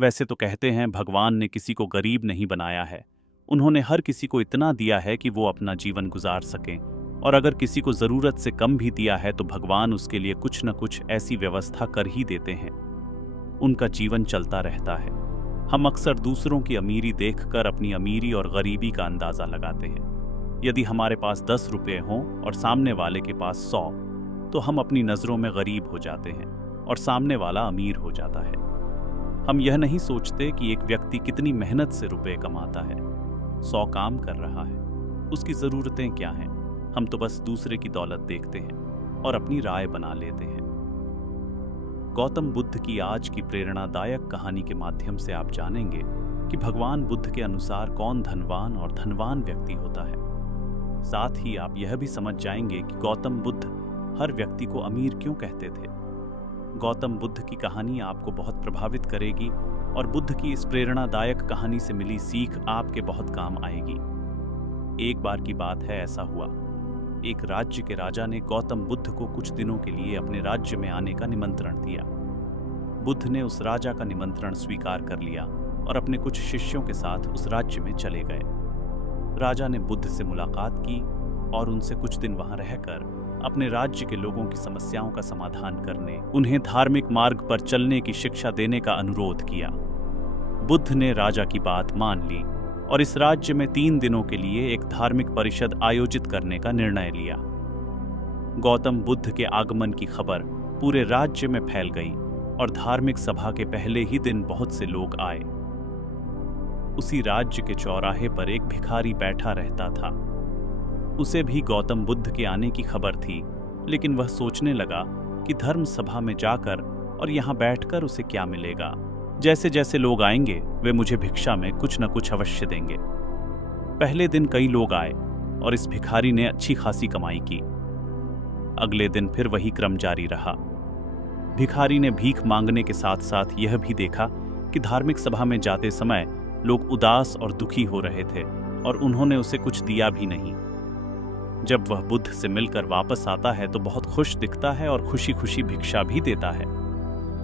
वैसे तो कहते हैं भगवान ने किसी को गरीब नहीं बनाया है। उन्होंने हर किसी को इतना दिया है कि वो अपना जीवन गुजार सकें, और अगर किसी को ज़रूरत से कम भी दिया है तो भगवान उसके लिए कुछ न कुछ ऐसी व्यवस्था कर ही देते हैं। उनका जीवन चलता रहता है। हम अक्सर दूसरों की अमीरी देखकर अपनी अमीरी और गरीबी का अंदाज़ा लगाते हैं। यदि हमारे पास 10 रुपये हों और सामने वाले के पास 100, तो हम अपनी नज़रों में गरीब हो जाते हैं और सामने वाला अमीर हो जाता है। हम यह नहीं सोचते कि एक व्यक्ति कितनी मेहनत से रुपए कमाता है, 100 काम कर रहा है, उसकी ज़रूरतें क्या हैं। हम तो बस दूसरे की दौलत देखते हैं और अपनी राय बना लेते हैं। गौतम बुद्ध की आज की प्रेरणादायक कहानी के माध्यम से आप जानेंगे कि भगवान बुद्ध के अनुसार कौन धनवान और धनवान व्यक्ति होता है। साथ ही आप यह भी समझ जाएंगे कि गौतम बुद्ध हर व्यक्ति को अमीर क्यों कहते थे। गौतम बुद्ध की कहानी आपको बहुत प्रभावित करेगी और बुद्ध की इस प्रेरणादायक कहानी से मिली सीख आपके बहुत काम आएगी। एक बार की बात है, ऐसा हुआ, एक राज्य के राजा ने गौतम बुद्ध को कुछ दिनों के लिए अपने राज्य में आने का निमंत्रण दिया। बुद्ध ने उस राजा का निमंत्रण स्वीकार कर लिया और अपने कुछ शिष्यों के साथ उस राज्य में चले गए। राजा ने बुद्ध से मुलाकात की और उनसे कुछ दिन वहां रहकर अपने राज्य के लोगों की समस्याओं का समाधान करने, उन्हें धार्मिक मार्ग पर चलने की शिक्षा देने का अनुरोध किया। बुद्ध ने राजा की बात मान ली और इस राज्य में 3 दिनों के लिए एक धार्मिक परिषद आयोजित करने का निर्णय लिया। गौतम बुद्ध के आगमन की खबर पूरे राज्य में फैल गई और धार्मिक सभा के पहले ही दिन बहुत से लोग आए। उसी राज्य के चौराहे पर एक भिखारी बैठा रहता था। उसे भी गौतम बुद्ध के आने की खबर थी, लेकिन वह सोचने लगा कि धर्म सभा में जाकर और यहाँ बैठकर उसे क्या मिलेगा। जैसे जैसे लोग आएंगे वे मुझे भिक्षा में कुछ न कुछ अवश्य देंगे। पहले दिन कई लोग आए और इस भिखारी ने अच्छी खासी कमाई की। अगले दिन फिर वही क्रम जारी रहा। भिखारी ने भीख मांगने के साथ साथ यह भी देखा कि धार्मिक सभा में जाते समय लोग उदास और दुखी हो रहे थे और उन्होंने उसे कुछ दिया भी नहीं। जब वह बुद्ध से मिलकर वापस आता है तो बहुत खुश दिखता है और खुशी खुशी भिक्षा भी देता है।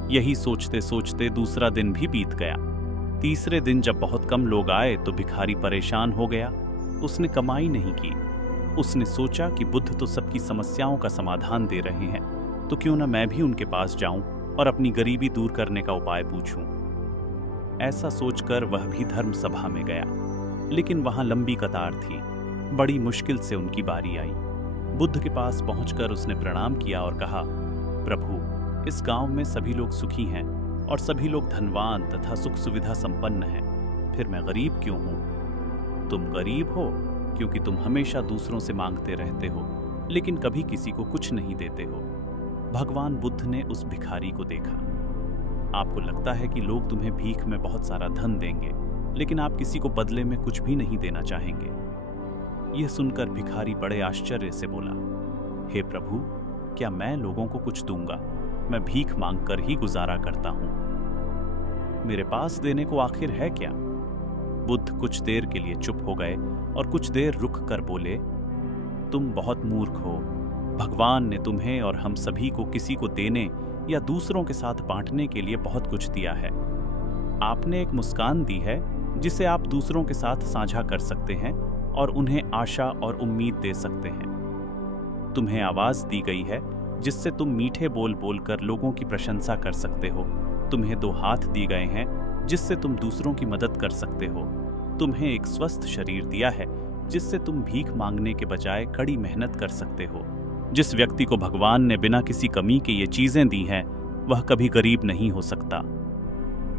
यही सोचते सोचते दूसरा दिन भी बीत गया। तीसरे दिन जब बहुत कम लोग आए तो भिखारी परेशान हो गया। उसने कमाई नहीं की। उसने सोचा कि बुद्ध तो सबकी समस्याओं का समाधान दे रहे हैं, तो क्यों न मैं भी उनके पास जाऊं और अपनी गरीबी दूर करने का उपाय पूछूं। ऐसा सोचकर वह भी धर्म सभा में गया, लेकिन वहां लंबी कतार थी। बड़ी मुश्किल से उनकी बारी आई। बुद्ध के पास पहुंचकर उसने प्रणाम किया और कहा, प्रभु, इस गांव में सभी लोग सुखी हैं और सभी लोग धनवान तथा सुख सुविधा संपन्न हैं, फिर मैं गरीब क्यों हूं? तुम गरीब हो क्योंकि तुम हमेशा दूसरों से मांगते रहते हो, लेकिन कभी किसी को कुछ नहीं देते हो। भगवान बुद्ध ने उस भिखारी को देखा। आपको लगता है कि लोग तुम्हें भीख में बहुत सारा धन देंगे, लेकिन आप किसी को बदले में कुछ भी नहीं देना चाहेंगे। यह सुनकर भिखारी बड़े आश्चर्य से बोला, हे प्रभु, क्या मैं लोगों को कुछ दूंगा? मैं भीख मांगकर ही गुजारा करता हूं। मेरे पास देने को आखिर है क्या? बुद्ध कुछ देर के लिए चुप हो गए और कुछ देर रुक कर बोले, तुम बहुत मूर्ख हो। भगवान ने तुम्हें और हम सभी को किसी को देने या दूसरों के साथ बांटने के लिए बहुत कुछ दिया है। आपने एक मुस्कान दी है जिसे आप दूसरों के साथ साझा कर सकते हैं और उन्हें आशा और उम्मीद दे सकते हैं। तुम्हें आवाज दी गई है जिससे तुम मीठे बोल बोलकर लोगों की प्रशंसा कर सकते हो। तुम्हें 2 हाथ दिए गए हैं जिससे तुम दूसरों की मदद कर सकते हो। तुम्हें एक स्वस्थ शरीर दिया है जिससे तुम भीख मांगने के बजाय कड़ी मेहनत कर सकते हो। जिस व्यक्ति को भगवान ने बिना किसी कमी के ये चीजें दी हैं, वह कभी गरीब नहीं हो सकता।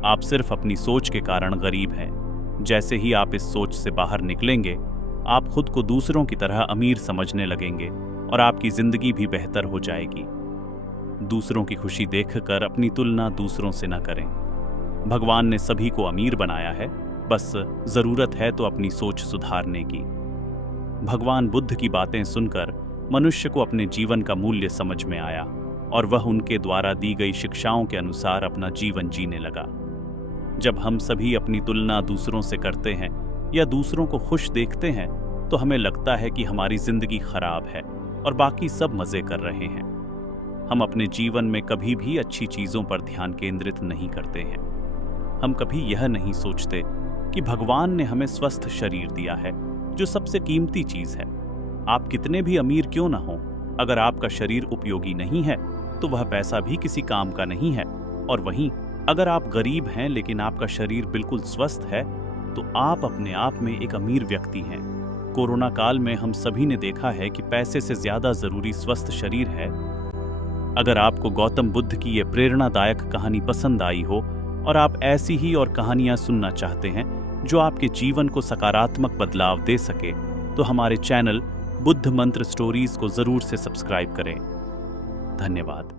आप सिर्फ अपनी सोच के कारण गरीब हैं। जैसे ही आप इस सोच से बाहर निकलेंगे, आप खुद को दूसरों की तरह अमीर समझने लगेंगे और आपकी जिंदगी भी बेहतर हो जाएगी। दूसरों की खुशी देखकर अपनी तुलना दूसरों से न करें। भगवान ने सभी को अमीर बनाया है, बस जरूरत है तो अपनी सोच सुधारने की। भगवान बुद्ध की बातें सुनकर मनुष्य को अपने जीवन का मूल्य समझ में आया और वह उनके द्वारा दी गई शिक्षाओं के अनुसार अपना जीवन जीने लगा। जब हम सभी अपनी तुलना दूसरों से करते हैं या दूसरों को खुश देखते हैं, तो हमें लगता है कि हमारी जिंदगी खराब है और बाकी सब मजे कर रहे हैं। हम अपने जीवन में कभी भी अच्छी चीजों पर ध्यान केंद्रित नहीं करते हैं। हम कभी यह नहीं सोचते कि भगवान ने हमें स्वस्थ शरीर दिया है, जो सबसे कीमती चीज है। आप कितने भी अमीर क्यों ना हो, अगर आपका शरीर उपयोगी नहीं है तो वह पैसा भी किसी काम का नहीं है। और वहीं अगर आप गरीब हैं लेकिन आपका शरीर बिल्कुल स्वस्थ है तो आप अपने आप में एक अमीर व्यक्ति हैं। कोरोना काल में हम सभी ने देखा है कि पैसे से ज्यादा जरूरी स्वस्थ शरीर है। अगर आपको गौतम बुद्ध की ये प्रेरणादायक कहानी पसंद आई हो और आप ऐसी ही और कहानियां सुनना चाहते हैं जो आपके जीवन को सकारात्मक बदलाव दे सके, तो हमारे चैनल बुद्ध मंत्र स्टोरीज को जरूर से सब्सक्राइब करें। धन्यवाद।